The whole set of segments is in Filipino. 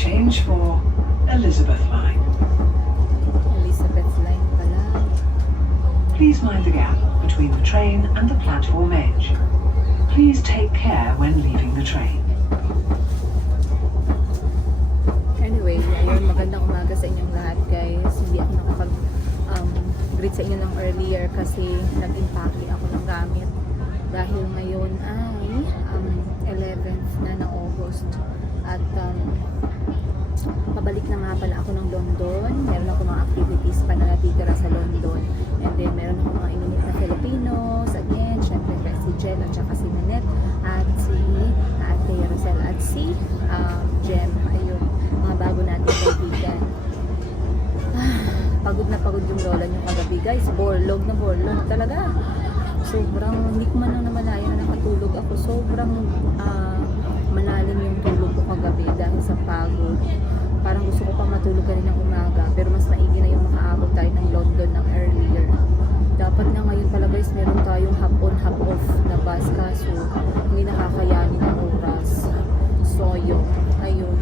change for Elizabeth Line. Elizabeth Line pala. Please mind the gap between the train and the platform edge. Please take care when leaving the train. Anyway, ayun, magandang umaga sa inyong lahat guys. Hindi ako nakapag-greet sa inyo ng earlier kasi nag-impake ako ng gamit. Dahil ngayon ay 11th na ng August. At pabalik na nga pala ako ng London. Meron ako mga activities pa na natitira sa London. And then meron ako mga ininit na Filipinos. Again, syempre si Jen at saka si Nanette at si Ate Rosel at si Jem. Ayun, mga bago natin kaibigan. Pagod na pagod yung lola nyo kagabi guys. Borlog na borlog talaga. Sobrang, hindi ko man lang namalaya na nakatulog ako. Sobrang malalim yung tulog ko kagabi dahil sa pagod. Parang gusto ko pang matulog kaninang umaga. Pero mas maigi na yung makaabot tayo ng London ng earlier. Dapat na ngayon pala guys, meron tayong hop on, hop off na bus. Kaso, hindi nakakayanin ang oras. So, yun. Ayun.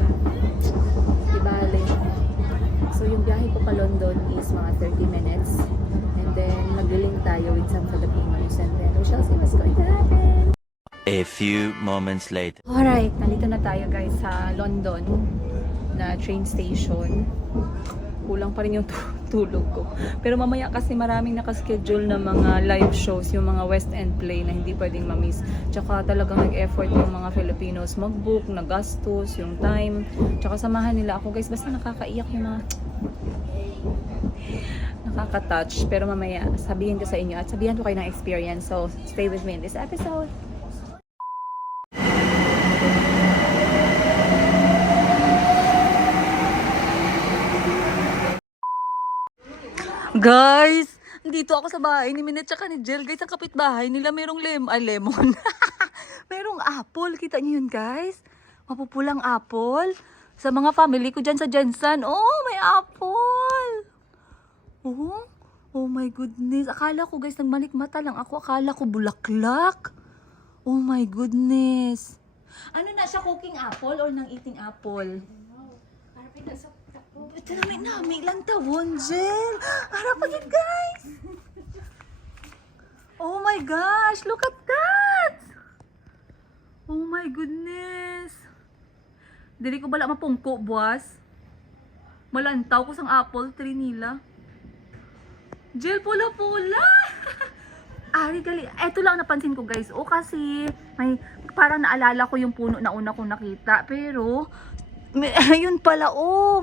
Ibale. So, yung biyahe ko pa London is mga 30 minutes. And then, mag-link tayo with some Filipinos. And then, we shall see what's going to happen. A few moments later. Alright, nandito na tayo guys sa London na train station. Kulang pa rin yung tulog ko. Pero mamaya kasi maraming nakaschedule na mga live shows, yung mga West End play na hindi pwedeng ma-miss. Tsaka talagang nag-effort yung mga Filipinos mag-book, nagastos, yung time. Tsaka samahan nila ako guys. Basta nakakaiyak yung mga nakaka-touch. Pero mamaya sabihin ko sa inyo at sabihan ko kayo ng experience. So stay with me in this episode. Guys, dito ako sa bahay ni Minette tsaka ni Jel. Guys, ang kapitbahay nila merong lemon. Merong apple. Kita niyo yun, guys? Mapupulang apple. Sa mga family ko dyan sa Jensen. Oh, may apple. Oh, oh my goodness. Akala ko, guys, nagmalikmata lang ako. Akala ko bulaklak. Oh my goodness. Ano na siya, cooking apple or nang eating apple? Ito nami lang tawon, Jel. Harap agad, guys. Oh my gosh, look at that. Oh my goodness. Dili ko bala mapungko, buwas. Malantaw ko sang apple tree nila. Jel, pula-pula. Ari, gali. Eto lang napansin ko, guys. O kasi, may, parang naalala ko yung puno na una kong nakita. Pero, ayun pala, oh.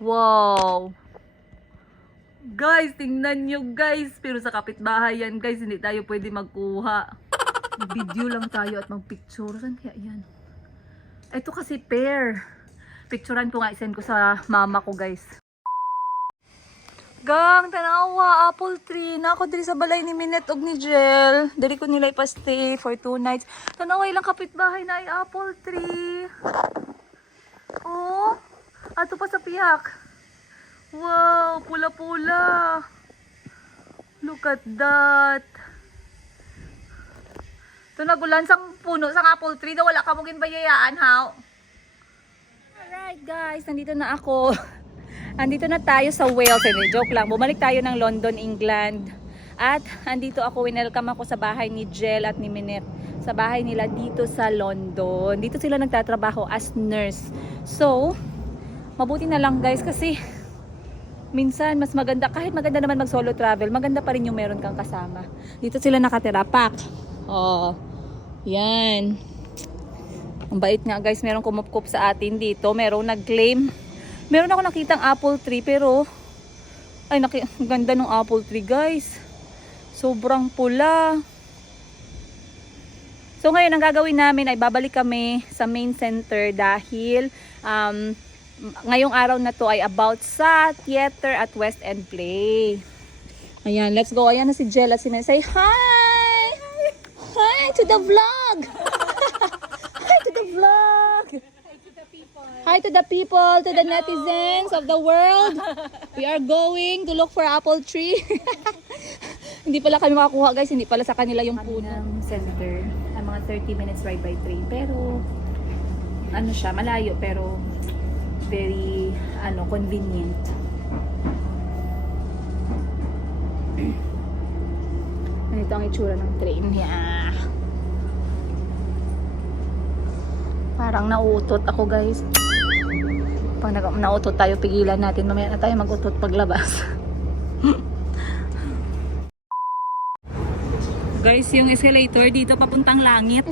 Wow. Guys, tingnan nyo guys. Pero sa kapitbahay yan guys, hindi tayo pwede magkuha. Video lang tayo at magpicture. Saan kaya yan? Ito kasi pear. Picturean ko nga, isend ko sa mama ko guys. Gang, tanawa, apple tree. Na ako diri sa balay ni Minette og ni Jel. Diri ko nila ipastay for 2 nights. Tanawa ilang kapitbahay na ay apple tree. Oh. Ato pa sa piyak. Wow, pula-pula. Look at that. Ito nagulan sang puno sang apple tree na wala ka mong ginbayayaan, how? Alright guys, nandito na ako. Andito na tayo sa Wales. Joke lang, bumalik tayo ng London, England. At andito ako, winelcome ako sa bahay ni Jel at ni Minette. Sa bahay nila dito sa London. Dito sila nagtatrabaho as nurse. So, mabuti na lang guys kasi minsan mas maganda, kahit maganda naman mag solo travel, maganda pa rin yung meron kang kasama. Dito sila nakatira, pak. Oh, yan. Ang bait nga guys, merong kumupkup sa atin dito, merong nag-claim. Meron ako nakitang apple tree pero, ay ganda ng apple tree guys. Sobrang pula. So ngayon ang gagawin namin ay babalik kami sa main center dahil ngayong araw na to ay about sa theater at West End Play. Ayan, let's go. Ayan na si Jel at si Minette. Say hi! Hi to the vlog! Hi to the vlog! Hi to the people, to the netizens of the world. We are going to look for apple tree. Hindi pala kami makakuha guys, hindi pala sa kanila yung puno. Center, mga 30 minutes ride by train. Pero, ano siya, malayo pero very convenient. Ganito ang itsura ng train niya. Parang nauutot ako, guys. Pag nauutot tayo, pigilan natin. Mamaya na tayo mag-utot paglabas. Guys, yung escalator dito papuntang langit.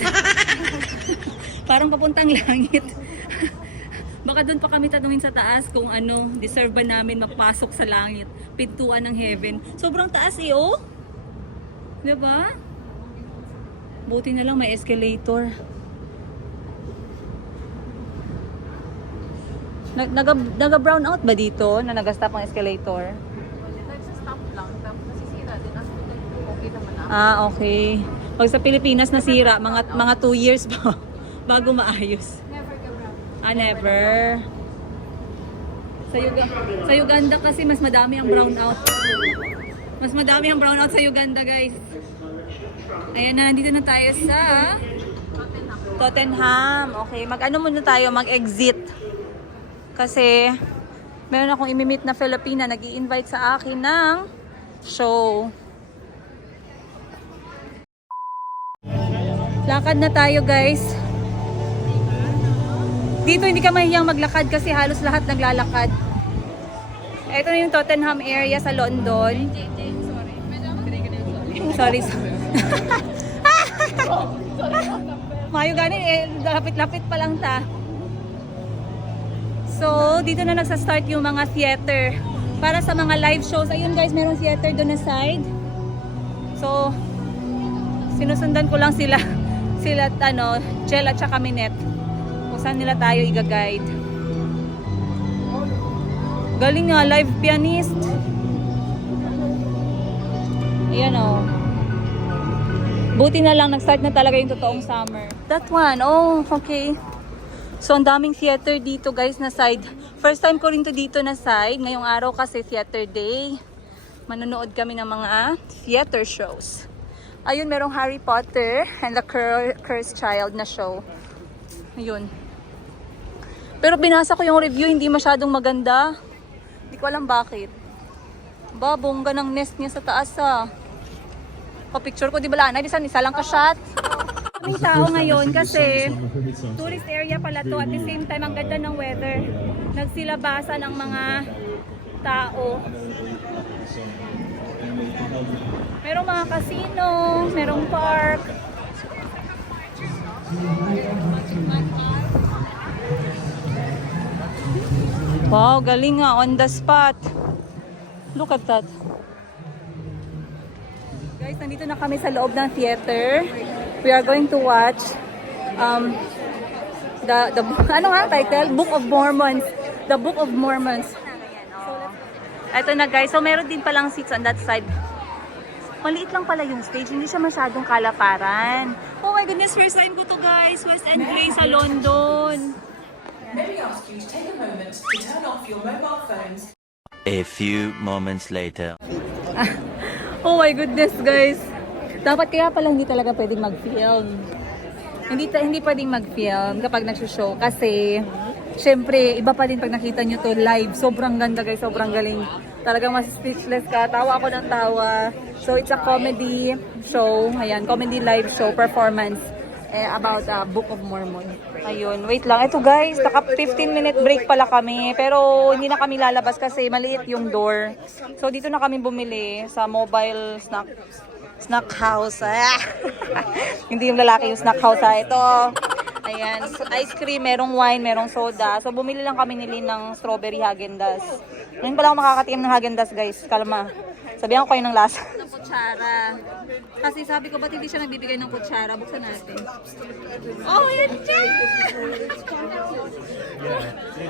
Parang papuntang langit. Baka doon pa kami tanungin sa taas kung deserve ba namin mapasok sa langit. Pintuan ng heaven. Sobrang taas oh. Diba? Buti na lang may escalator. Naga-brown out ba dito na nag-stop ang escalator? Nagsa-stop lang, tapos nasisira din. Okay naman na. Ah, okay. Pag sa Pilipinas nasira, mga 2 years pa bago maayos. Never ka brown. Ah, never. Sa Uganda kasi mas madami ang brown out. Mas madami ang brown out sa Uganda, guys. Ayan na, nandito na tayo sa Tottenham. Okay, muna tayo, mag-exit. Kasi meron akong imimit na Filipina, nag-i-invite sa akin ng show. Lakad na tayo, guys. Dito hindi ka mahihiyang maglakad kasi halos lahat naglalakad. Ito na yung Tottenham area sa London. Sorry. Mayo gani lapit-lapit pa lang ta. So, dito na nagsa-start yung mga theater para sa mga live shows. Ayun guys, meron theater doon na side. So, sinusundan ko lang sila Jel at saka Minette. Kung saan nila tayo i-guide. Galing nga, live pianist. Ayan o. Buti na lang, nag-start na talaga yung totoong summer. That one, oh, okay. So, ang daming theater dito guys na side. First time ko rin to dito na side. Ngayong araw kasi theater day. Manonood kami ng mga theater shows. Ayun, merong Harry Potter and the Cursed Child na show. Ayun. Pero binasa ko yung review, hindi masyadong maganda. Hindi ko alam bakit. Ba, bongga ng nest niya sa taas ah. Pa-picture ko, di ba lang? Isa lang ka-shot. May tao ngayon kasi tourist area pala to. At the same time, ang ganda ng weather. Nagsilabasan ang mga tao. Merong mga casino, merong park. Wow, galing nga, on the spot. Look at that. Guys, nandito na kami sa loob ng theater. We are going to watch the ano nga title? Book of Mormons. The Book of Mormons. Ito na guys. So meron din palang seats on that side. Maliit lang pala yung stage. Hindi siya masyadong kalaparan. Oh my goodness, first time ko to guys. West End Place sa London. May we ask you to take a moment to turn off your mobile phones. A few moments later. Oh my goodness guys. Dapat kaya pala hindi talaga pwedeng mag-film. Hindi pwedeng mag-film kapag nag-show kasi syempre iba pa din pag nakita nyo to live. Sobrang ganda guys, sobrang galing. Talagang mas speechless ka. Tawa ako ng tawa. So it's a comedy show. Ayan, comedy live show performance about Book of Mormon. Ayun, wait lang. Ito guys, naka 15-minute break pala kami. Pero hindi na kami lalabas kasi maliit yung door. So dito na kami bumili sa mobile snack house. Hindi yung lalaki yung snack house ha. Ito. Ayan, so, ice cream, merong wine, merong soda. So bumili lang kami nili ng strawberry Häagen-Dazs. Ngayon pala ako makakatikim ng Häagen-Dazs guys. Kalma. Sabihan ko kayo ng lasa. Ng kutsara. Kasi sabi ko, ba't hindi siya nagbibigay ng kutsara? Buksan natin. Oh, yun siya!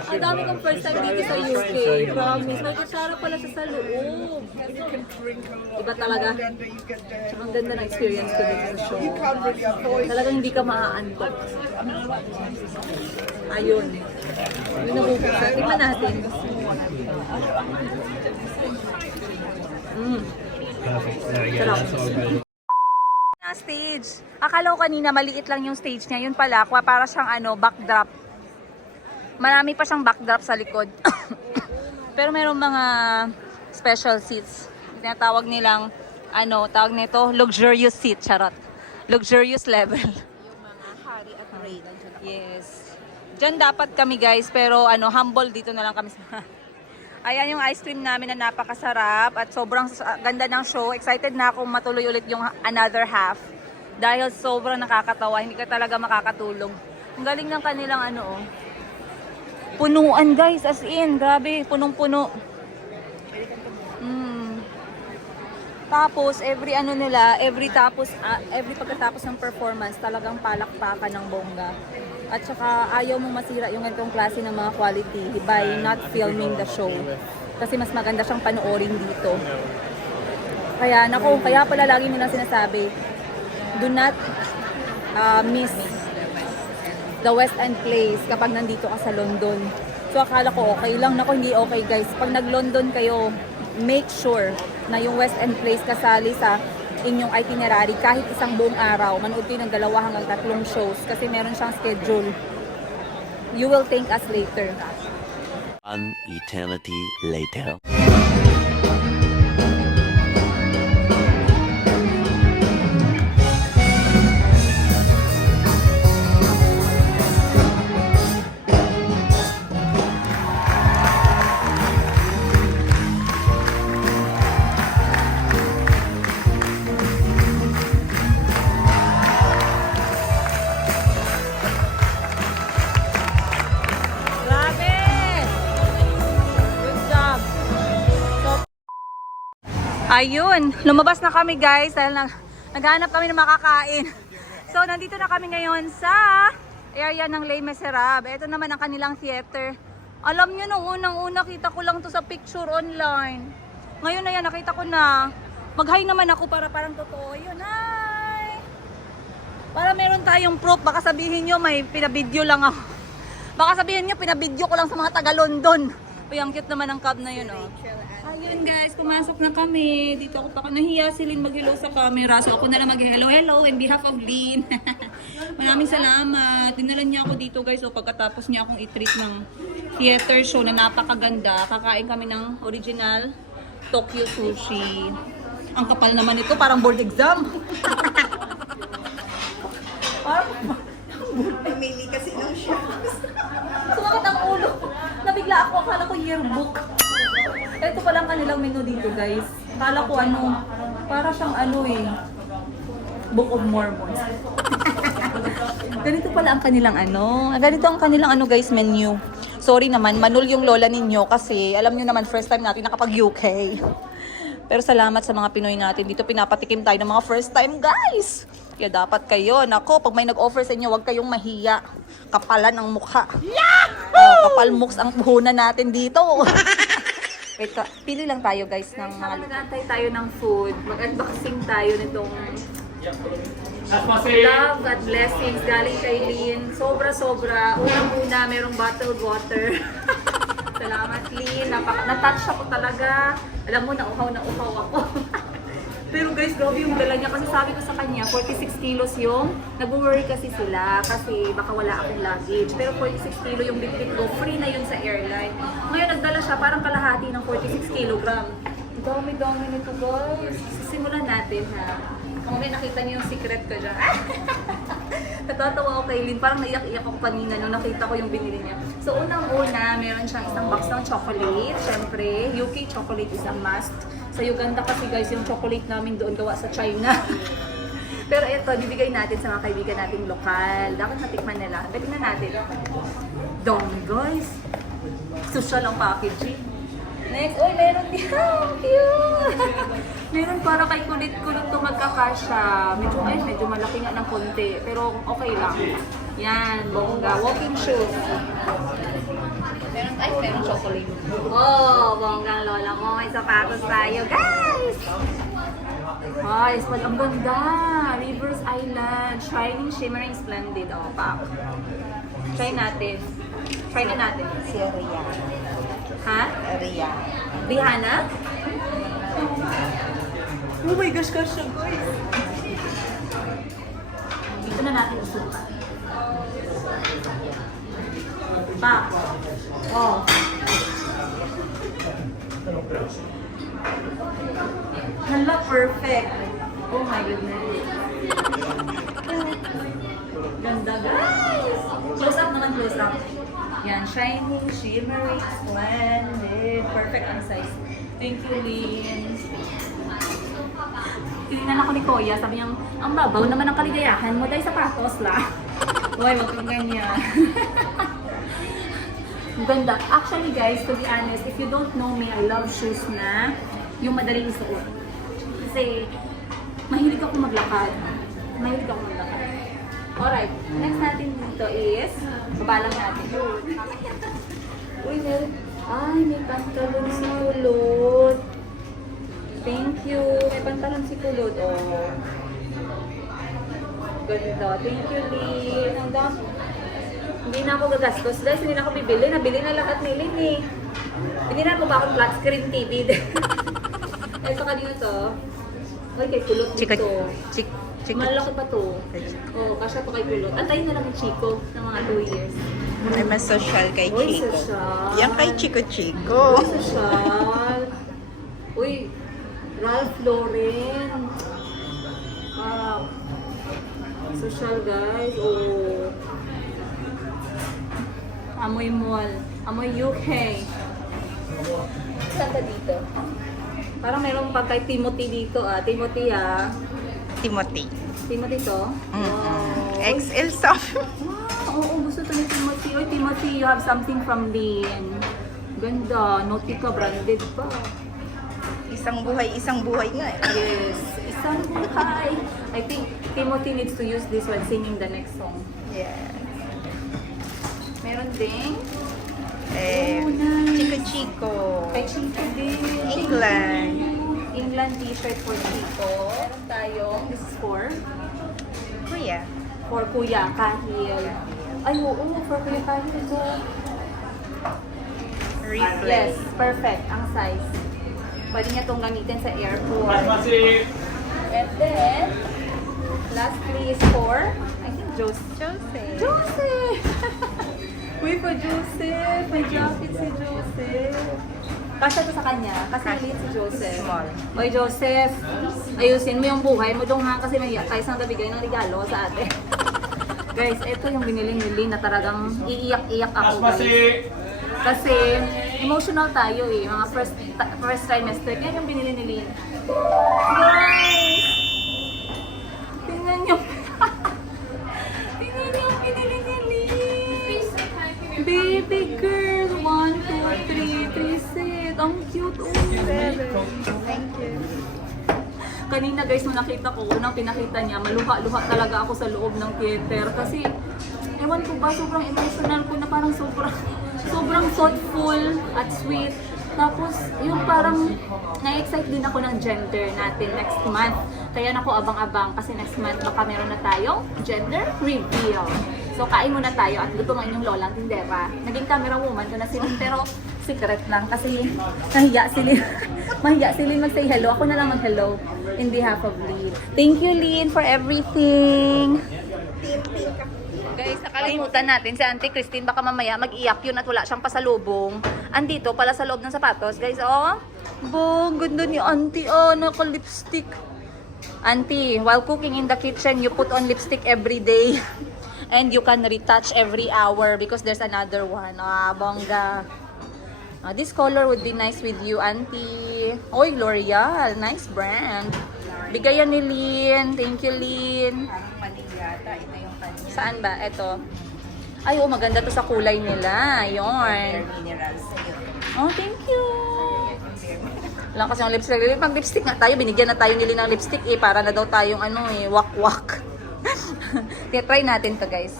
Ang dami kong first time dito sa UK. Promise. May kutsara pala siya sa loob. Iba talaga. Ang ganda ng experience ko dito sa show. Talagang hindi ka maaantok. Ayun. Yun na buksan. Tingnan natin. Sarap. Na stage. Akala ko kanina maliit lang yung stage niya. Yun pala, para siyang backdrop. Marami pa siyang backdrop sa likod. Pero merong mga special seats. Tinatawag nilang, tawag nito, luxurious seat, charot. Luxurious level. Yung mga hari at reyna dyan. Yes. Diyan dapat kami guys, pero humble dito na lang kami. Ayan yung ice cream namin na napakasarap at sobrang ganda ng show. Excited na akong matuloy ulit yung another half. Dahil sobrang nakakatawa, hindi ka talaga makakatulog. Ang galing ng kanilang punuan guys, as in, grabe, punong-puno. Tapos, every pagkatapos ng performance, talagang palakpakan ng bongga. At saka, ayaw mong masira yung ganitong klase ng mga quality by not filming the show. Kasi mas maganda siyang panoorin dito. Kaya, kaya pala lagi nilang sinasabi, do not miss the West End Place kapag nandito ka sa London. So, akala ko okay lang. Naku, hindi okay guys. Pag nag-London kayo, make sure na yung West End Place kasali sa inyong itinerary kahit isang buong araw. Manood kayo ng 2 hanggang 3 shows kasi meron siyang schedule. You will thank us later. An eternity later. Grabe! Good job! Ayun, lumabas na kami guys dahil naghanap kami ng makakain. So, nandito na kami ngayon sa area ng Les Miserables. Ito naman ang kanilang theater. Alam nyo, nung unang-una kita ko lang to sa picture online. Ngayon na yan, nakita ko na. Mag-hi naman ako para parang totoo yun. Hi! Para meron tayong proof. Baka sabihin nyo may pinabidyo lang ako. Baka sabihin nyo pinabidyo ko lang sa mga taga-London. Uy, ang cute naman ang cab na yun, oh. Ayun guys, pumasok na kami. Dito ako pa nahiya si Lynn mag-hello sa camera. So ako na lang mag-hello in behalf of Lynn. Maraming salamat. Dinala niya ako dito guys. So pagkatapos niya akong i-treat ng theater show na napakaganda, kakain kami ng original Tokyo Sushi. Ang kapal naman ito, parang board exam. Parang Pumili kasi ng shows. sumakit ang ulo. Nabigla ako, akala ko yearbook. Ito palang kanilang menu dito guys. Akala ko para siyang Book of Mormon. Ganito pala ang kanilang ganito ang kanilang guys menu. Sorry naman, manul yung lola ninyo kasi alam nyo naman first time natin nakapag UK. Pero salamat sa mga Pinoy natin. Dito pinapatikim tayo ng mga first time guys. Kaya dapat kayo, nako, pag may nag-offer sa inyo, huwag kayong mahiya. Kapalan ang mukha. Kapal mooks ang puhunan natin dito. Wait, pili lang tayo guys ng mga... Nag-antay tayo ng food. Mag-unboxing tayo nitong love at blessings galing kay Lynn. Sobra-sobra. Unang-una, merong bottled water. Salamat Lynn. Na-touch ako talaga. Alam mo, nauhaw ako. Pero guys, grabe yung dala niya kasi sabi ko sa kanya, 46 kilos yung nag-worry kasi sila kasi baka wala akong luggage. Pero 46 kilo yung bitbit ko, free na yun sa airline. Ngayon nagdala siya parang kalahati ng 46 kilogram. Dami-dami nito guys. Simulan natin ha. Mamaya nakita niyo yung secret ko dyan. Natatawa ako kay Lynn. Parang naiyak-iyak ako kanina nung nakita ko yung binili niya. So unang-una, meron siyang isang box ng chocolate. Siyempre, UK chocolate is a must. Sa Uganda kasi guys, yung chocolate namin doon gawa sa China. Pero ito, bibigay natin sa mga kaibigan nating lokal. Dapat natikman nila. Tingnan natin. Dami guys. Social ang packaging. Next, meron din. Cute! Meron para kay kulit-kulit to magkakasya. Medyo malaki nga ng konti. Pero okay lang. Yan, bongga. Walking shoes. Meron chocolate. Oh, bonggang lola mo. May sapatos tayo, guys! Guys, ang ganda. Rivers Island. Shining, shimmering, splendid. Oh, pack. Try natin. Try na natin. Si Ria. Ha? Ria. Rihanna? Oh my gosh, gosh, guys. Dito na natin isuka. Pack. Oh. Hala, perfect. Oh my goodness. Ganda, guys. Close up naman, close up. Yan, shiny, shimmery, splendid. Perfect ang size. Thank you, Lynn. Tinignan ako ni Koya, sabi niya, ang babaw naman ang kaligayahan mo dahil sapatos la. Uy, wag kang ganyan. Ganda. Actually guys, to be honest, if you don't know me, I love shoes na yung madaling isuot. Kasi mahilig ako maglakad. Alright, next natin dito is, babalang natin. Uy, meron. Ay, may pantalon si Kulot. Thank you. May pantalon si Kulot. Oh. Ganda. Thank you, Lynn. Ang dami. Hindi na ako gagastos. Guys, hindi na ako bibili. Nabili na lahat ni Lynn eh. Binila ko ba akong flat screen TV? Eh, saka dito to. Ay, kay Kulot dito. Malaki pa to. Oh, kasya pa kay Kulot. Antayin na lang kay Chico ng mga 2 years. Ay, mas social kay Uy, Chico. social. Yan kay Chico. Uy, social. Uy, Ralph Lauren. Social guys. Oh. Amoy mall. Amoy UK. Saan ka dito? Parang mayroong pa kay Timothy dito ah. Timothy to? Wow. XL soft. Wow, oo, gusto to ni Timothy. Oy, Timothy, you have something from Lynn. Ganda. Nautica branded pa. Isang buhay nga. Yes. Isang buhay. I think Timothy needs to use this when singing the next song. Yeah. Meron ding Eh, oh, nice. Chico. Kay Chico din. England t-shirt for Chico. Meron tayong, this is for Kuya. Kuya Kahil. Ay, oo, for Kuya Kahil ito. Reflex. Yes, perfect ang size. Pwede niya itong gamitin sa airport. And then, lastly is for, I think Joseph. Uy, pa Joseph! May jacket si Joseph. Kasya to sa kanya, kasi maliit si Joseph. Small. Oy, Joseph, ayusin mo yung buhay mo dong ha, kasi may tayo sang nabigay ng regalo sa atin. Guys, ito yung binili ni Lynn na talagang iiyak-iyak ako. Guys. Kasi emotional tayo eh, mga first trimester. Yan yung binili ni Lynn. Guys! Tingnan niyo. Tingnan niyo yung binili ni Lynn. Baby girl, 1, 2, 3, 3 set. Ang cute. Oh, 7. Thank you. Kanina guys, nung nakita ko, unang pinakita niya, maluha-luha talaga ako sa loob ng theater. Kasi, ewan ko ba, sobrang emotional ko na parang sobrang thoughtful at sweet. Tapos, yung parang na-excite din ako ng gender natin next month. Kaya naku, abang-abang kasi next month baka meron na tayong gender reveal. So, kain muna tayo at luto yung lolang tindera. Naging camera woman ko na si Lynn, pero secret lang kasi nahiya si Lynn. Mahiya si Lynn mag-say hello. Ako na lang mag-hello in behalf of Lynn. Thank you, Lynn, for everything. Guys, nakalimutan natin si Auntie Christine. Baka mamaya mag-iyak yun at wala siyang pasalubong. Andito pala sa loob ng sapatos. Guys, oh. Bong, ganda ni Auntie. Oh, naka-lipstick. Auntie, while cooking in the kitchen, you put on lipstick every day. And you can retouch every hour because there's another one. Ah, bongga. This color would be nice with you, Auntie. Oy, L'Oreal. Nice brand. Bigayan ni Lynn. Thank you, Lynn. Parang mali yata. Ito yung kanya. Saan ba? Ito. Ay, oh, maganda to sa kulay nila. Ayun. Minerals sa'yo. Oh, thank you. Lang kasi yung lipstick. Pag lipstick nga tayo, binigyan na tayo nila ng lipstick eh. Para na daw tayong wak-wak. Try natin to guys.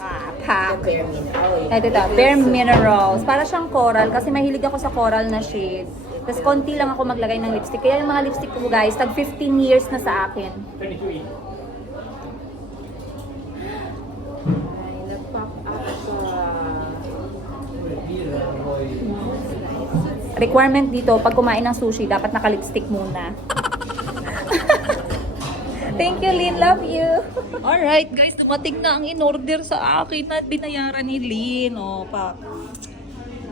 Bare minerals. Ito ito, Bare Minerals. Para siyang coral kasi mahilig ako sa coral na shade. Tapos konti lang ako maglagay ng lipstick. Kaya yung mga lipstick ko guys, tag 15 years na sa akin. Requirement dito, pag kumain ng sushi, dapat naka-lipstick muna. Thank you, Lynn. Love you. Alright, guys. Dumating na ang in-order sa akin at binayaran ni Lynn. O, pa.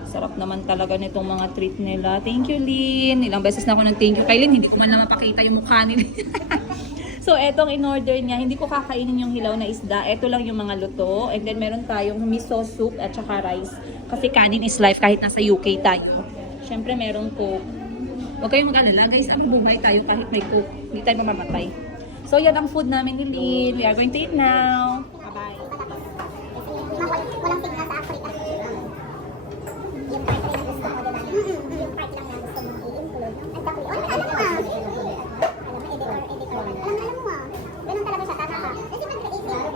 Sarap naman talaga nitong mga treat nila. Thank you, Lynn. Ilang beses na ako ng thank you kay Lynn. Hindi ko man lang mapakita yung mukha ni Lynn. So, etong in-order niya. Hindi ko kakainin yung hilaw na isda. Ito lang yung mga luto. And then, meron tayong miso soup at saka rice. Kasi kanin is life kahit nasa UK tayo. Siyempre, meron coke. Huwag kayong mag-alala, guys. Buhay tayo kahit may coke. Hindi tayo mamamatay. So, yan ang food namin ni Lynn. We are going to eat now. Bye-bye. Walang signal sa Africa. Yung part rin ang gusto mo, diba? Yung part lang na gusto mo i-include. Ang dami. Oh, alam mo ah. Editor. Alam mo ah. Ganun talaga siya, tama ka. Kasi mag-creative.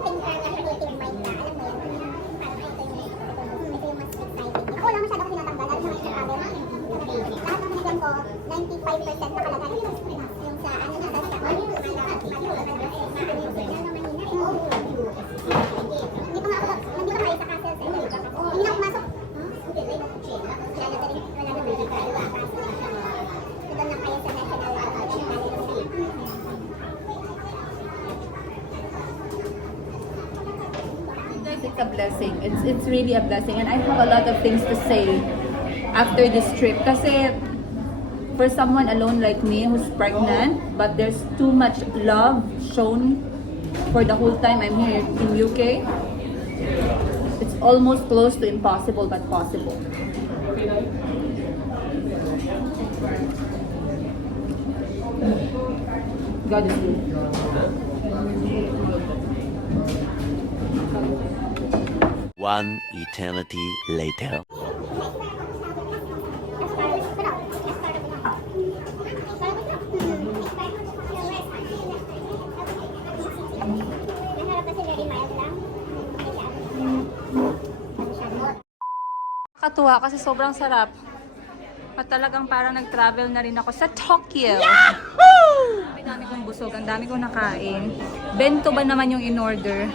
Think ka na creative mind ka. Alam mo yan. Parang ito yung mas exciting. Ako wala masyado ko tinatanggal. Lalo naman sa camera. Lahat ng binigyan ko, 95% nakalagay. Yung sa ano na, sa siya. Hindi ko nga ako, nandito kayo sa castle. Hindi na pumasok. Doon lang kayo sa national Guys, it's a blessing. It's really a blessing. And I have a lot of things to say after this trip. Kasi for someone alone like me who's pregnant, but there's too much love shown for the whole time I'm here in UK. It's almost close to impossible, but possible. God is good. One eternity later. Nakakatuwa kasi sobrang sarap. At talagang parang nag-travel na rin ako sa Tokyo. Ang dami kong busog, ang dami kong nakain. Bento ba naman yung in-order?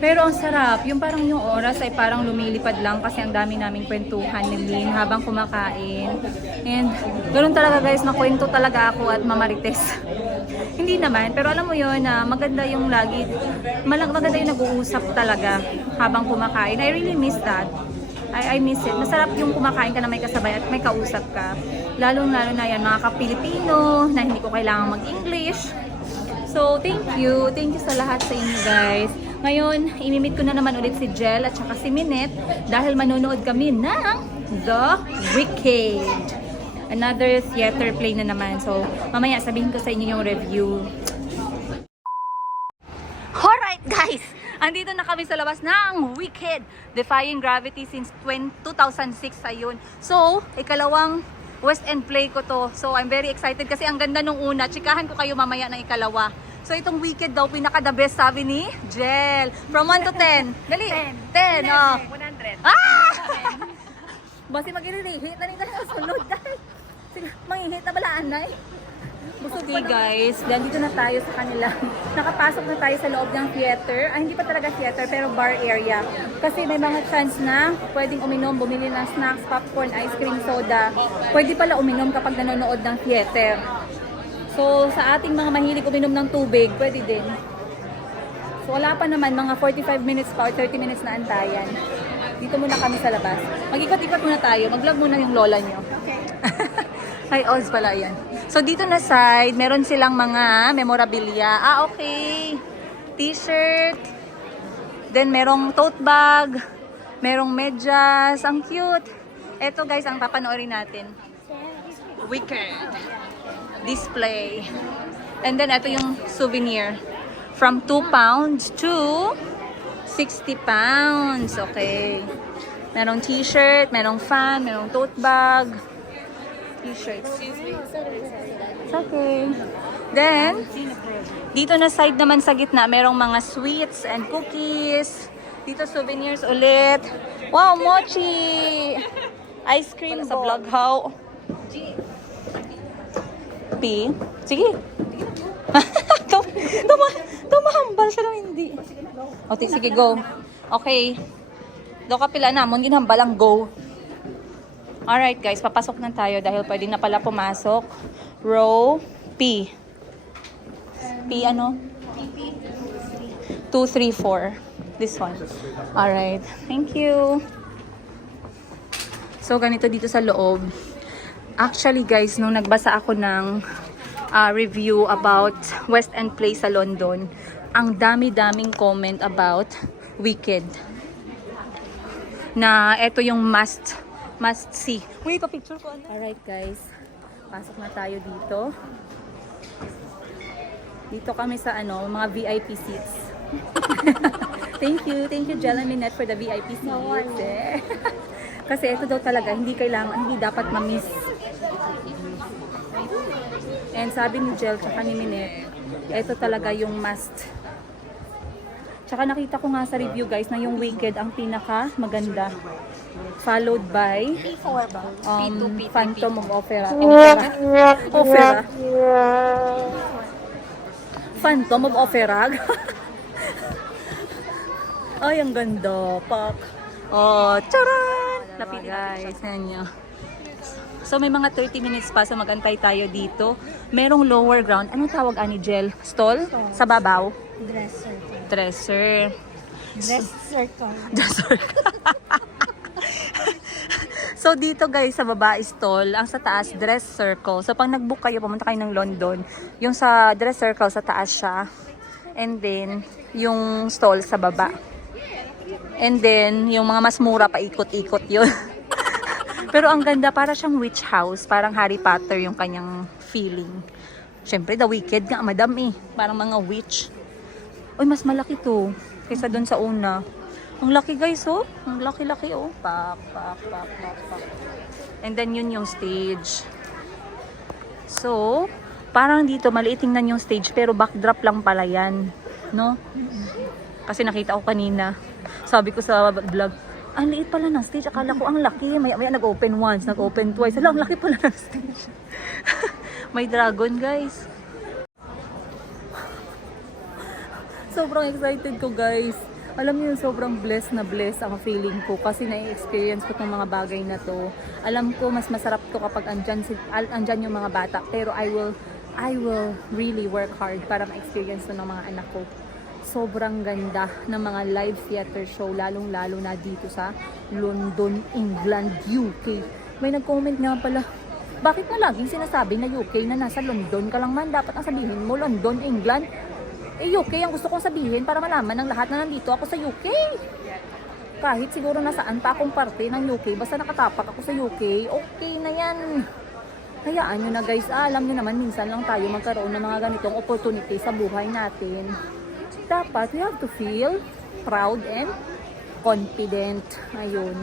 Pero ang sarap, yung parang yung oras ay parang lumilipad lang kasi ang dami naming kwentuhan ni Lynn habang kumakain. And ganoon talaga guys, nakwento talaga ako at mamarites. Hindi naman, pero alam mo yun na maganda yung lagi, maganda yung nag-uusap talaga habang kumakain. I really miss that. I miss it. Masarap yung kumakain ka na may kasabay at may kausap ka. Lalong-lalo na yan, mga ka-Pilipino na hindi ko kailangan mag-English. So, thank you. Thank you sa lahat sa inyo guys. Ngayon, imimit ko na naman ulit si Jel at saka si Minette dahil manonood kami ng The Wicked. Another theater play na naman. So, mamaya sabihin ko sa inyo yung review. Alright guys! Andito na kami sa labas ng Wicked, Defying Gravity since 2006 ayun. So, ikalawang West End play ko to. So, I'm very excited kasi ang ganda nung una. Chikahan ko kayo mamaya ng ikalawa. So, itong Wicked daw, pinaka-the best sabi ni Jel. From 1 to 10. Dali. 10. 10, oh. 100. Ah! Basi mag-i-rehit na rin tayo sunod. Sige, mang-hit na balaan na eh. Okay guys, dito na tayo sa kanila. Nakapasok na tayo sa loob ng theater. Ay, hindi pa talaga theater, pero bar area. Kasi may mga chance na pwedeng uminom, bumili ng snacks, popcorn, ice cream, soda. Pwede pala uminom kapag nanonood ng theater. So, sa ating mga mahilig uminom ng tubig, pwede din. So, wala pa naman, mga 45 minutes pa or 30 minutes na antayan. Dito muna kami sa labas. Mag-ikot-ikot muna tayo. Mag-vlog muna yung lola nyo. Okay. Hi, Oz pala yan. So, dito na side, meron silang mga memorabilia. Ah, okay. T-shirt. Then, merong tote bag. Merong medyas. Ang cute. Ito guys, ang papanoorin natin. Wicked. Display. And then, ito yung souvenir. From 2 pounds to 60 pounds. Okay. Merong t-shirt, merong fan, merong tote bag. T-shirts. It's okay. Then, dito na side naman sa gitna, merong mga sweets and cookies. Dito souvenirs ulit. Wow, mochi! Ice cream sa vlog how. P. Sige. Tumahambal siya lang hindi. Okay, sige, go. Okay. Do ka pila namon, ginhambal ang go. Alright guys, papasok na tayo dahil pwede na pala pumasok. Row P. P ano? 2, 3, 4. This one. Alright. Thank you. So, ganito dito sa loob. Actually, guys, nung nagbasa ako ng review about West End Place sa London, ang dami-daming comment about Wicked. Na ito yung must see. Wait, pa-picture ko. Alright, guys. Pasok na tayo dito. Dito kami sa mga VIP seats. Thank you, Jella Minette for the VIP seats. Kasi ito daw talaga, hindi dapat ma-miss. And sabi ni Jel tsaka ni Minette, ito talaga yung must. Tsaka nakita ko nga sa review guys na yung Wicked ang pinaka maganda. Followed by Phantom of Opera. Opera. Phantom of Opera. Ay, ang ganda. Pak. Oh, charan! Lapit guys. Yan nyo. So, may mga 30 minutes pa. So, mag-antay tayo dito. Merong lower ground. Anong tawag, Ani Jel? Stall? Sa babaw? Dresser. So, dito guys, sa baba is stall. Ang sa taas, dress circle. So, pag nag-book kayo, pumunta kayo ng London, yung sa dress circle, sa taas siya. And then, yung stall sa baba. And then, yung mga mas mura, paikot-ikot yun. Pero ang ganda, para siyang witch house. Parang Harry Potter yung kanyang feeling. Siyempre, the Wicked nga, madam eh. Parang mga witch. Uy, mas malaki to. Kaysa dun sa una. Ang laki guys, oh. Ang laki-laki, oh. Pak. And then, yun yung stage. So, parang dito, maliit tingnan yung stage. Pero backdrop lang pala yan. No? Kasi nakita ko kanina. Sabi ko sa vlog, ang liit pala ng stage. Akala ko ang laki. Maya nag-open once, nag-open twice. Hala, ang laki pala ng stage. May dragon, guys. Sobrang excited ko, guys. Alam niyo, sobrang blessed na blessed ang feeling ko kasi na-experience ko itong mga bagay na to. Alam ko, mas masarap to kapag andyan yung mga bata. Pero I will really work hard para ma-experience to ng mga anak ko. Sobrang ganda ng mga live theater show, lalong-lalo na dito sa London, England, UK. May nag-comment nga pala, bakit na laging sinasabi na UK na nasa London ka lang man? Dapat ang sabihin mo, London, England. UK ang gusto kong sabihin para malaman ng lahat na nandito ako sa UK. Kahit siguro nasaan pa akong parte ng UK, basta nakatapak ako sa UK, okay na yan. Hayaan nyo na guys, alam nyo naman minsan lang tayo magkaroon ng mga ganitong opportunity sa buhay natin. Dapat we have to feel proud and confident. Ayun.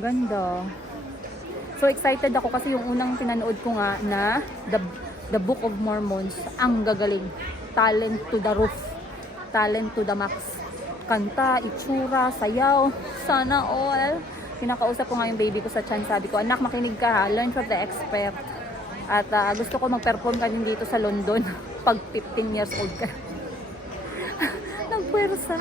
Ganda. So excited ako kasi yung unang pinanood ko nga na The Book of Mormons, ang gagaling. Talent to the roof. Talent to the max. Kanta, itsura, sayaw. Sana all. Kinakausap ko nga yung baby ko sa chan. Sabi ko, anak, makinig ka ha. Learn from the expert. At gusto ko mag-perform ka din dito sa London. Pag 15 years old ka. Nagpuwersa.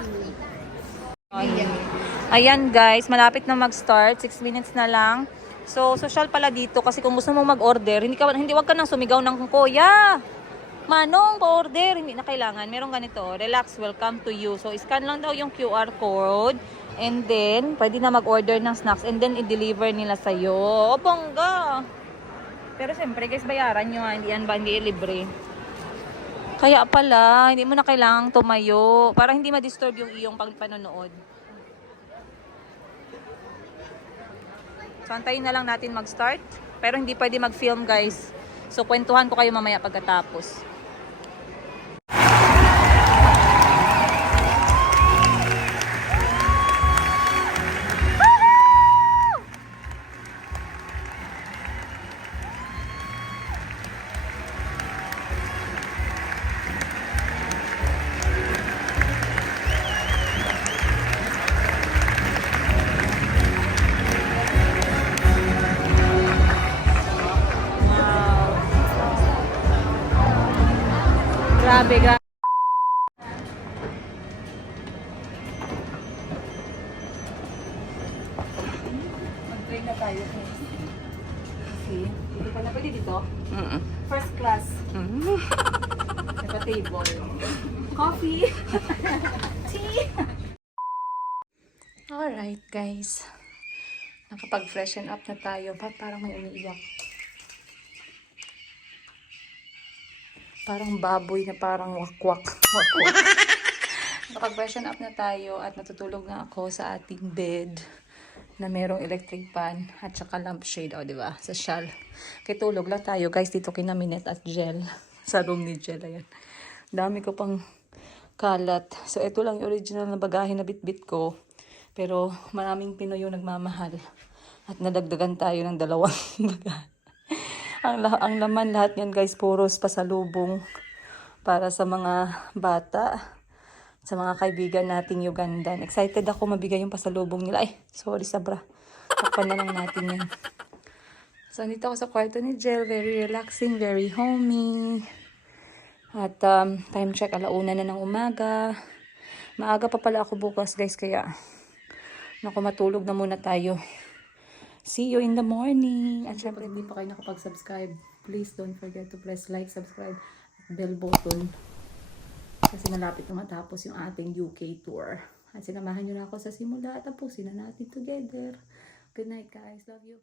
Ayan guys, malapit na mag-start. 6 minutes na lang. So, social pala dito. Kasi kung gusto mong mag-order, wag ka nang sumigaw ng kuya. Manong, pa-order. Hindi na kailangan. Merong ganito. Relax, welcome to you. So, scan lang daw yung QR code. And then, pwede na mag-order ng snacks. And then, i-deliver nila sa'yo. O, bongga! Pero siyempre, guys, bayaran nyo. Hindi libre. Kaya pala, hindi mo na kailangang tumayo. Para hindi ma-disturb yung iyong panonood. So, antayin na lang natin mag-start. Pero hindi pwede mag-film, guys. So, kwentuhan ko kayo mamaya pagkatapos. Grabe. Mag-train na tayo. See? Dito pala. Pwede dito? First class. Naka-table. Coffee. Tea. Alright guys. Nakapag-freshen up na tayo. Parang may umiiyak. Parang baboy na parang wakwak. Wakwak. Nakapag-freshen up na tayo at natutulog na ako sa ating bed na merong electric fan at saka lampshade. O, diba? Sa shawl. Kaya tulog lang tayo, guys, dito kina Minette at Jel. Sa room ni Jel. Ayan. Dami ko pang kalat. So, ito lang yung original na bagahe na bitbit ko. Pero, maraming Pinoy yung nagmamahal. At nadagdagan tayo ng 2 bagahe. Ang laman lahat yan, guys, puros pasalubong para sa mga bata, sa mga kaibigan nating Ugandan. Excited ako mabigay yung pasalubong nila. Ay, sorry, sabra. Takpan na lang natin yan. So, nandito ako sa kwarto ni Jel. Very relaxing, very homey. At time check, 1:00 na ng umaga. Maaga pa pala ako bukas, guys, kaya naku, matulog na muna tayo. See you in the morning. At syempre, hindi pa kayo nakapag-subscribe, please don't forget to press like, subscribe, at bell button. Kasi malapit na matapos yung ating UK tour. At sinamahan nyo na ako sa simula at tapusin na natin together. Good night, guys. Love you.